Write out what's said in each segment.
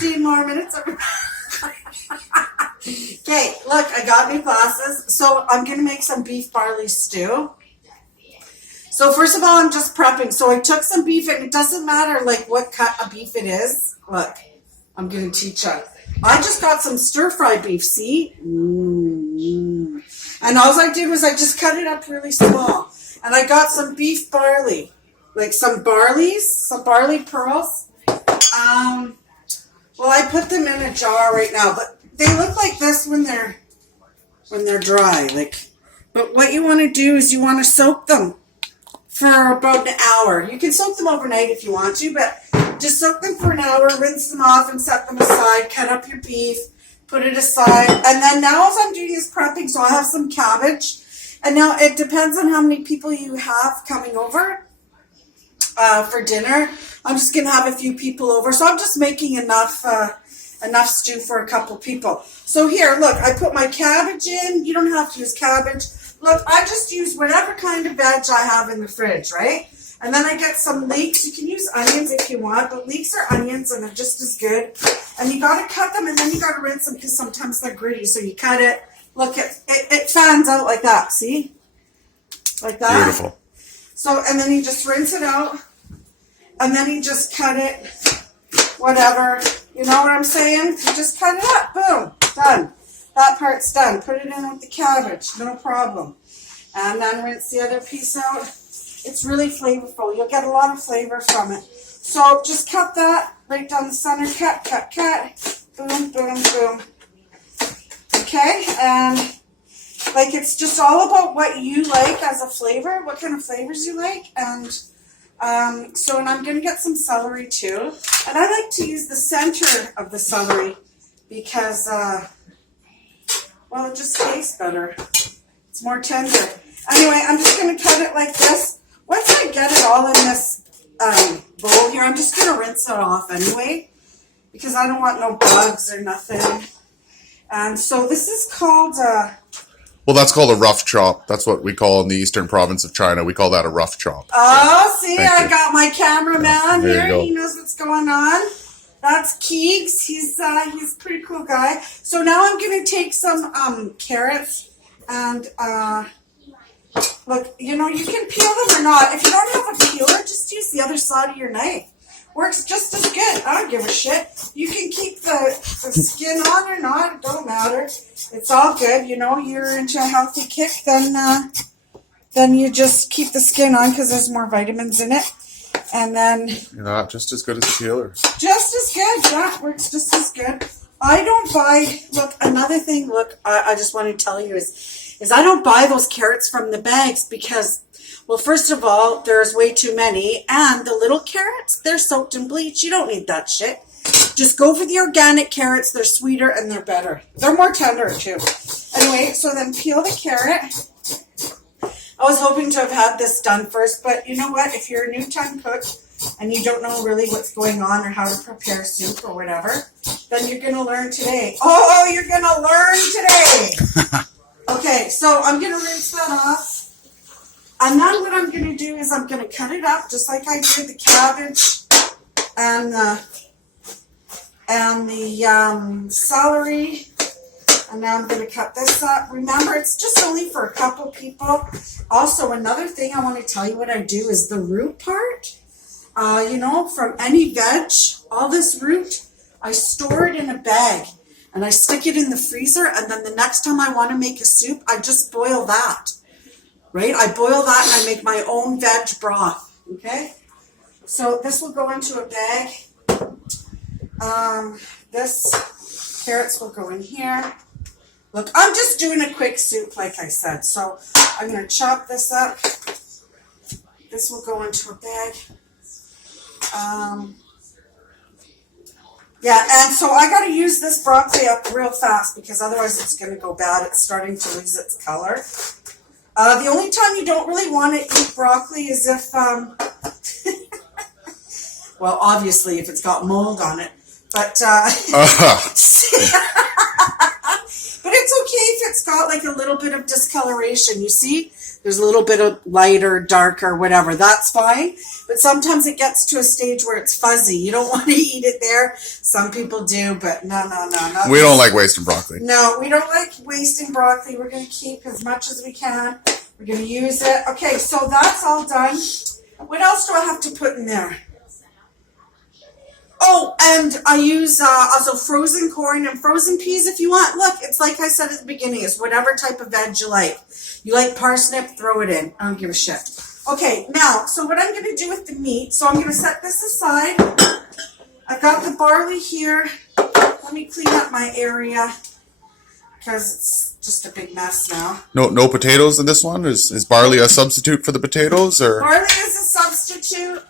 15 more minutes. Okay, look, I got new glasses. So I'm going to make some beef barley stew. So first of all, I'm just prepping. So I took some beef, and it doesn't matter like what cut of beef it is. Look, I'm going to teach you. I just got some stir-fry beef, see? Mm-hmm. And all I did was I just cut it up really small. And I got some beef barley, like some barley pearls. Well, I put them in a jar right now, but they look like this when they're dry. But what you want to do is you want to soak them for about an hour. You can soak them overnight if you want to, but just soak them for an hour, rinse them off and set them aside, cut up your beef, put it aside. And then now all I'm doing is prepping, so I have some cabbage. And now it depends on how many people you have coming over for dinner. I'm just going to have a few people over, so I'm just making enough stew for a couple people. So here, look, I put my cabbage in. You don't have to use cabbage. Look, I just use whatever kind of veg I have in the fridge, right? And then I get some leeks. You can use onions if you want, but leeks are onions and they're just as good. And you got to cut them, and then you got to rinse them because sometimes they're gritty. So you cut it. Look, it fans out like that, see? Like that. Beautiful. So, and then you just rinse it out. And then you just cut it, whatever. You know what I'm saying? You just cut it up. Boom. Done. That part's done. Put it in with the cabbage. No problem. And then rinse the other piece out. It's really flavorful. You'll get a lot of flavor from it. So just cut that right down the center. Cut, cut, cut. Boom, boom, boom. Okay? And like it's just all about what you like as a flavor. What kind of flavors you like. And and I'm going to get some celery too. And I like to use the center of the celery because, well, it just tastes better. It's more tender. Anyway, I'm just going to cut it like this. Once I get it all in this bowl here, I'm just going to rinse it off anyway because I don't want no bugs or nothing. And so this is called... Well, that's called a rough chop. That's what we call in the eastern province of China. We call that a rough chop. Oh, see, Thank I you. got my cameraman There you here. go. He knows what's going on. That's Keegs. He's a pretty cool guy. So now I'm going to take some carrots and look, you know, you can peel them or not. If you don't have a peeler, just use the other side of your knife. Works just as good. I don't give a shit. You can keep the skin on or not. It don't matter. It's all good. You know, you're into a healthy kick, then you just keep the skin on because there's more vitamins in it. And then... Yeah, just as good as a peeler. Just as good. Yeah, works just as good. I don't buy... Look, another thing, look, I just want to tell you is I don't buy those carrots from the bags because... Well, first of all, there's way too many. And the little carrots, they're soaked in bleach. You don't need that shit. Just go for the organic carrots. They're sweeter and they're better. They're more tender, too. Anyway, so then peel the carrot. I was hoping to have had this done first. But you know what? If you're a new-time cook and you don't know really what's going on or how to prepare soup or whatever, then you're going to learn today. Oh, you're going to learn today. Okay, so I'm going to rinse that off. And then what I'm going to do is I'm going to cut it up just like I did the cabbage and the celery. And now I'm going to cut this up. Remember, it's just only for a couple people. Also, another thing I want to tell you what I do is the root part. You know, from any veg, all this root, I store it in a bag. And I stick it in the freezer. And then the next time I want to make a soup, I just boil that. Right? I boil that and I make my own veg broth. Okay? So this will go into a bag. This carrots will go in here. Look, I'm just doing a quick soup like I said. So I'm going to chop this up. This will go into a bag. Yeah, and so I got to use this broccoli up real fast because otherwise it's going to go bad. It's starting to lose its color. The only time you don't really want to eat broccoli is if, well, obviously if it's got mold on it, but, but it's okay if it's got like a little bit of discoloration, you see? there's a little bit of lighter, darker, whatever. That's fine. But sometimes it gets to a stage where it's fuzzy. You don't want to eat it there. Some people do, but no. We don't like wasting broccoli. No, we don't like wasting broccoli. We're going to keep as much as we can. We're going to use it. Okay, so that's all done. What else do I have to put in there? Oh, and I use also frozen corn and frozen peas if you want. Look, it's like I said at the beginning. It's whatever type of veg you like. You like parsnip, throw it in. I don't give a shit. Okay, now, so what I'm going to do with the meat, so I'm going to set this aside. I've got the barley here. Let me clean up my area because it's just a big mess now. No potatoes in this one? Is barley a substitute for the potatoes? Or barley is a substitute.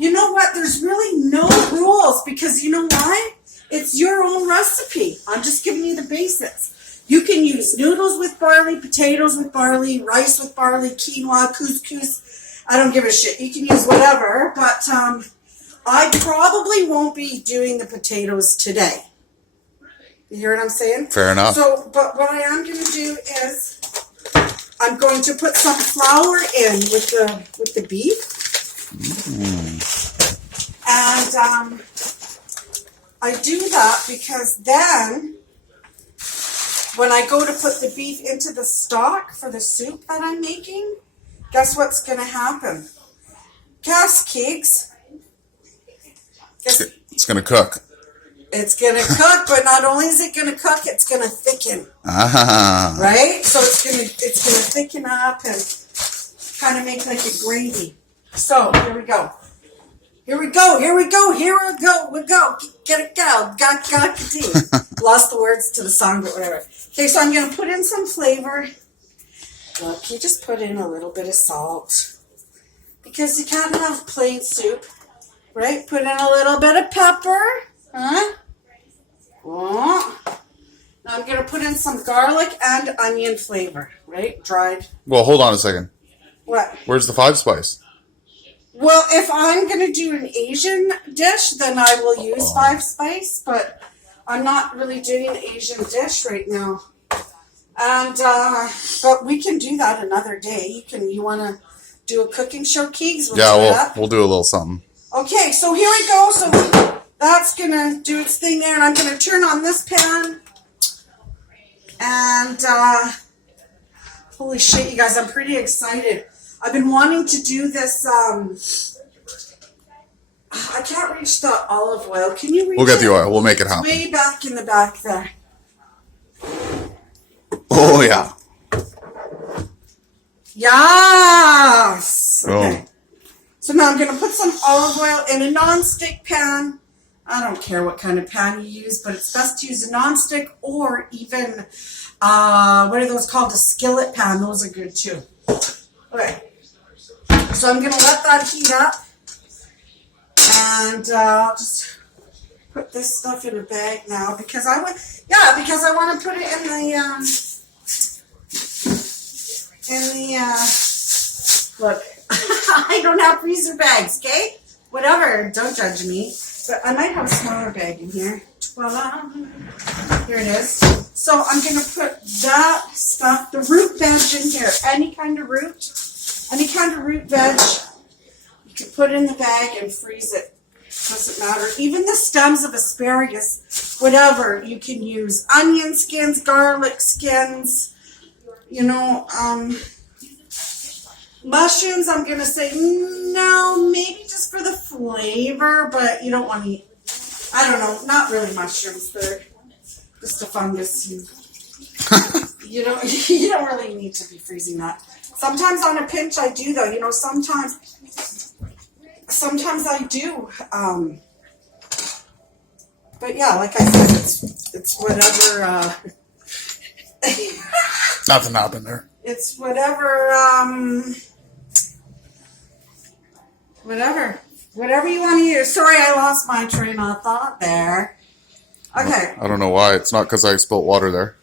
You know what? There's really no rules because you know why? It's your own recipe. I'm just giving you the basics. You can use noodles with barley, potatoes with barley, rice with barley, quinoa, couscous. I don't give a shit. You can use whatever, but I probably won't be doing the potatoes today. You hear what I'm saying? Fair enough. So, but what I am going to do is I'm going to put some flour in with the beef. And I do that because then when I go to put the beef into the stock for the soup that I'm making, guess what's going to happen? Gas cakes. It's going to cook. It's going to cook, but not only is it going to cook, it's going to thicken. Ah. Right? So it's going to thicken up and kind of make like a gravy. So, here we go. We go. Get it go. Got lost the words to the song, but whatever. Okay, so I'm going to put in some flavor. Look, you just put in a little bit of salt. Because you can't have plain soup, right? Put in a little bit of pepper. Huh? Oh. Now I'm going to put in some garlic and onion flavor, right? Dried. Well, hold on a second. What? Where's the 5 spice? Well, if I'm going to do an Asian dish, then I will use 5 spice, but I'm not really doing an Asian dish right now. And, but we can do that another day. You want to do a cooking show, Keegs? We'll do a little something. Okay, so here we go. So that's going to do its thing there, and I'm going to turn on this pan. And, holy shit, you guys, I'm pretty excited. I've been wanting to do this, I can't reach the olive oil. Can you reach it? We'll get the oil. We'll make it happen. Way back in the back there. Oh, yeah. Yes! Okay. Oh. So now I'm going to put some olive oil in a non-stick pan. I don't care what kind of pan you use, but it's best to use a non-stick or even, what are those called? A skillet pan. Those are good too. Okay. So I'm going to let that heat up. And I'll just put this stuff in a bag now because I want to put it look, I don't have freezer bags, okay? Whatever, don't judge me. But I might have a smaller bag in here. Voila. Here it is. So I'm going to put that stuff, the root veg in here. Any kind of root veg, you can put in the bag and freeze it. Doesn't matter. Even the stems of asparagus, whatever, you can use. Onion skins, garlic skins, mushrooms, I'm going to say no, maybe just for the flavor, but you don't want to eat, I don't know, not really mushrooms. They're just a fungus. You don't really need to be freezing that. Sometimes on a pinch I do though, sometimes I do. But yeah, like I said, it's whatever, Nothing happened there. it's whatever, whatever you want to use. Sorry, I lost my train of thought there. Okay. I don't know why. It's not because I spilt water there.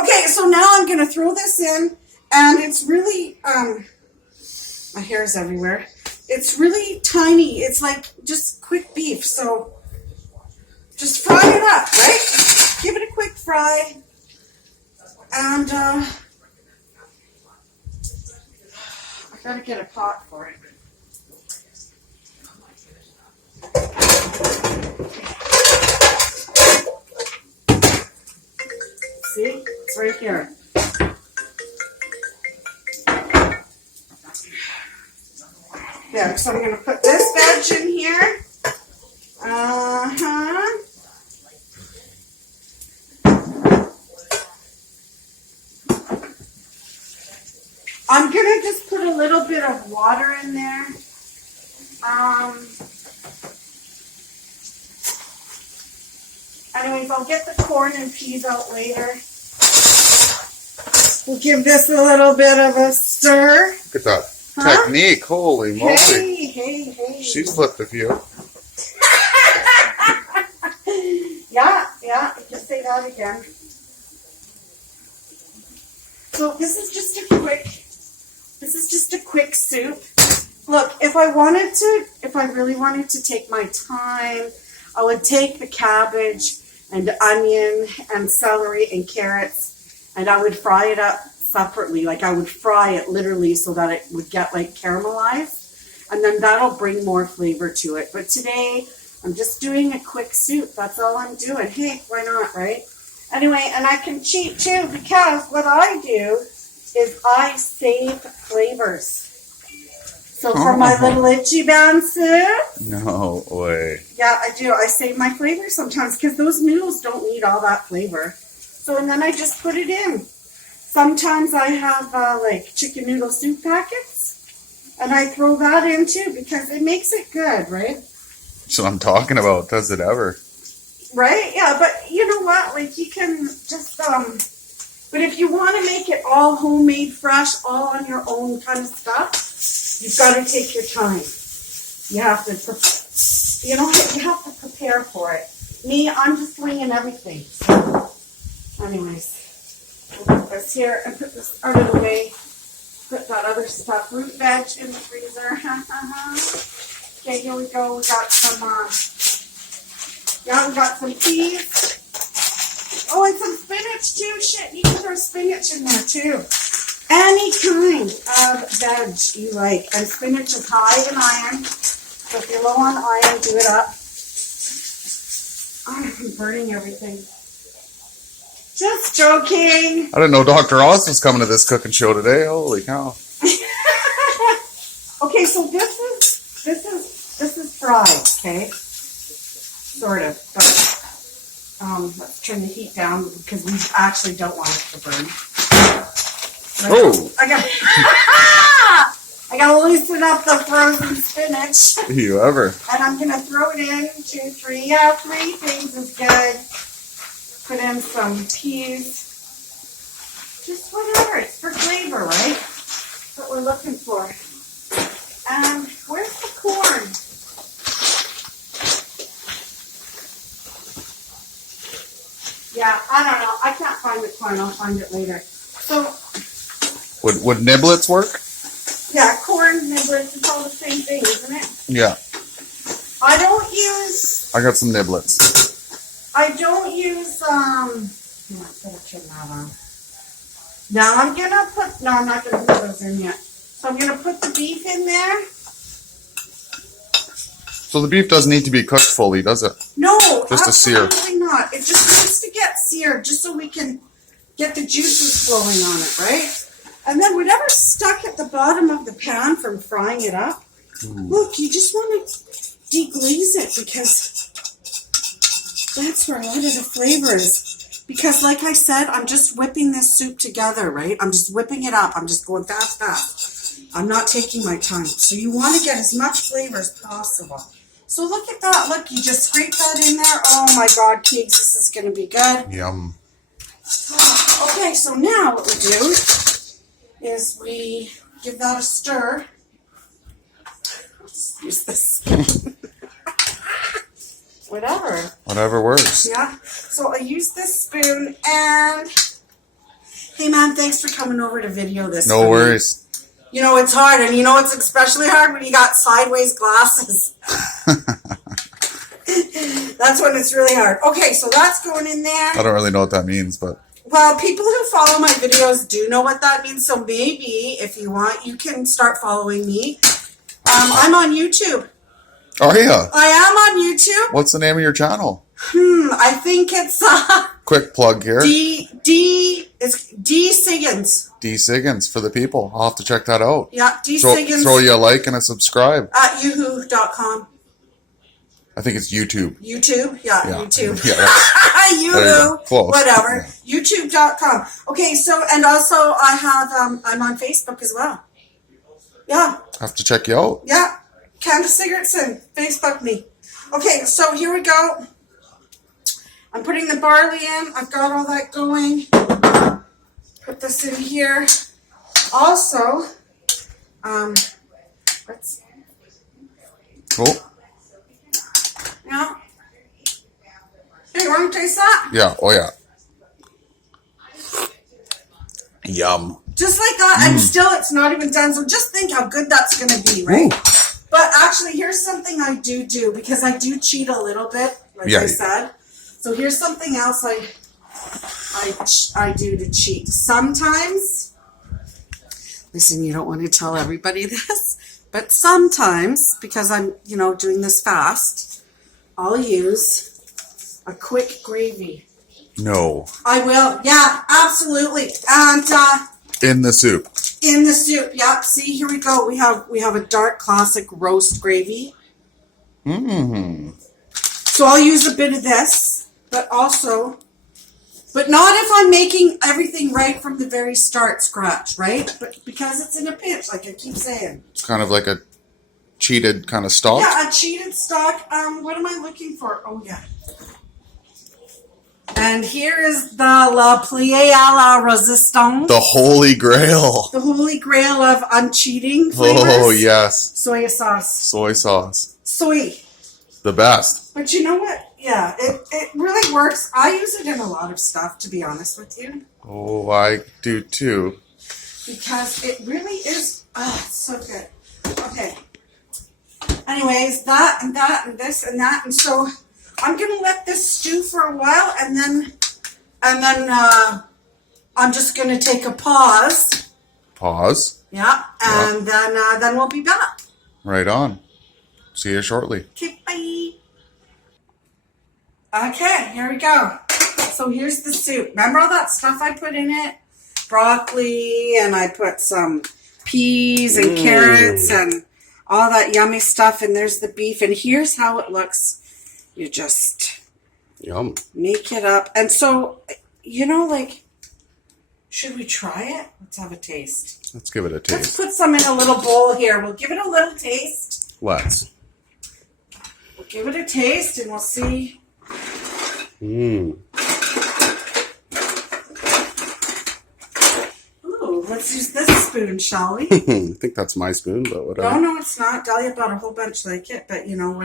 Okay, so now I'm going to throw this in, and it's really, my hair's everywhere. It's really tiny. It's like just quick beef, so just fry it up, right? Give it a quick fry, and Gotta get a pot for it. See? It's right here. There, so I'm going to put this veg in here. I'm going to just put a little bit of water in there. Anyways, I'll get the corn and peas out later. We'll give this a little bit of a stir. Look at that technique. Holy moly. Hey. She's flipped a few. Yeah, you can say that again. So this is just a quick soup. Look, if I really wanted to take my time, I would take the cabbage and onion and celery and carrots, and I would fry it up separately. Like I would fry it literally so that it would get like caramelized, and then that'll bring more flavor to it. But today, I'm just doing a quick soup. That's all I'm doing. Hey, why not, right? Anyway, and I can cheat too, because what I do is I save flavors. So for my little itchy band soup. No way. Yeah, I do. I save my flavor sometimes because those noodles don't need all that flavor. So, and then I just put it in. Sometimes I have like chicken noodle soup packets, and I throw that in too because it makes it good, right? That's what I'm talking about. Does it ever? Right? Yeah, but you know what? Like you can just, but if you want to make it all homemade, fresh, all on your own kind of stuff, you've got to take your time. You have to, you have to prepare for it. Me, I'm just winging everything. So, anyways, we'll put this here and put this out of the way. Put that other stuff, root veg, in the freezer. Okay, here we go. We got some, we got some peas. Oh, and some spinach too. Shit, you can throw spinach in there too. Any kind of veg you like. And spinach is high in iron. So if you're low on iron, do it up. I'm burning everything. Just joking. I didn't know Dr. Oz was coming to this cooking show today. Holy cow. Okay, so this is fried, okay? Sort of. But, let's turn the heat down because we actually don't want it to burn. Oh! I gotta loosen up the frozen spinach. You ever? And I'm gonna throw it in 2, 3. Yeah, 3 things is good. Put in some peas. Just whatever. It's for flavor, right? That's what we're looking for. And where's the corn? Yeah, I don't know. I can't find the corn. I'll find it later. So, Would niblets work? yeah, corn, niblets, it's all the same thing, isn't it? Yeah. I don't use, I got some niblets. I don't use, better turn that on. Now I'm gonna put, no, I'm not gonna put those in yet. So I'm gonna put the beef in there. So the beef doesn't need to be cooked fully, does it? No, Just a sear. absolutely not. It just needs to get seared just so we can get the juices flowing on it, right? And then whatever's stuck at the bottom of the pan from frying it up, look, you just want to deglaze it because that's where a lot of the flavor is. Because like I said, I'm just whipping this soup together, right? I'm just whipping it up. I'm just going fast, fast. I'm not taking my time. So you want to get as much flavor as possible. So look at that. Look, you just scrape that in there. Oh my God, Keegs, this is going to be good. Yum. Okay, so now what we do is we give that a stir. Let's use this. Whatever works. Yeah. So I use this spoon and hey man, thanks for coming over to video this. No worries. You know it's hard, and you know it's especially hard when you got sideways glasses. That's when it's really hard. Okay, so that's going in there. I don't really know what that means, but Well, people who follow my videos do know what that means. So maybe if you want, you can start following me. I'm on YouTube. Oh, yeah. I am on YouTube. What's the name of your channel? I think it's Quick plug here. it's D Siggins. D Siggins for the people. I'll have to check that out. Yeah, D Siggins. Throw you a like and a subscribe. At yahoo.com. I think it's YouTube. YouTube? Yeah. YouTube. Yeah, Yahoo. Close. Whatever. YouTube.com. Okay, so, and also I have, I'm on Facebook as well. Yeah. Have to check you out. Yeah. Candace Sigurdsson. Facebook me. Okay, so here we go. I'm putting the barley in. I've got all that going. Put this in here. Also, let's. Cool. Yeah. Hey, you want to taste that? Yeah. Oh, yeah. Yum. Just like that, and still it's not even done. So just think how good that's going to be, right? Ooh. But actually, here's something I do because I do cheat a little bit, like I said. So here's something else I do to cheat. Sometimes, listen, you don't want to tell everybody this, but sometimes, because I'm, doing this fast, I'll use a quick gravy. No. I will. Yeah, absolutely. And in the soup. In the soup. Yep. See, here we go. We have a dark classic roast gravy. So I'll use a bit of this, but not if I'm making everything right from the very start, scratch, right? But because it's in a pinch, like I keep saying. It's kind of like a cheated kind of stock. Yeah, a cheated stock. What am I looking for? Oh, yeah. And here is the La Plie à la Resistance. The Holy Grail. The Holy Grail of uncheating flavors. Oh, yes. Soy sauce. Soy sauce. Soy. The best. But you know what? Yeah, it really works. I use it in a lot of stuff, to be honest with you. Oh, I do too. Because it really is, it's so good. Okay. Anyways, that and that and this and that. And so I'm going to let this stew for a while and then I'm just going to take a pause. Pause. Yeah. And then we'll be back. Right on. See you shortly. Okay, bye. Okay, here we go. So here's the soup. Remember all that stuff I put in it? Broccoli, and I put some peas and carrots and all that yummy stuff. And there's the beef. And here's how it looks. You just make it up. And so, should we try it? Let's have a taste. Let's give it a taste. Let's put some in a little bowl here. We'll give it a little taste. Let's. We'll give it a taste and we'll see. Ooh, let's use this spoon, shall we? I think that's my spoon, but whatever. No, it's not. Dahlia bought a whole bunch like it, but you know what?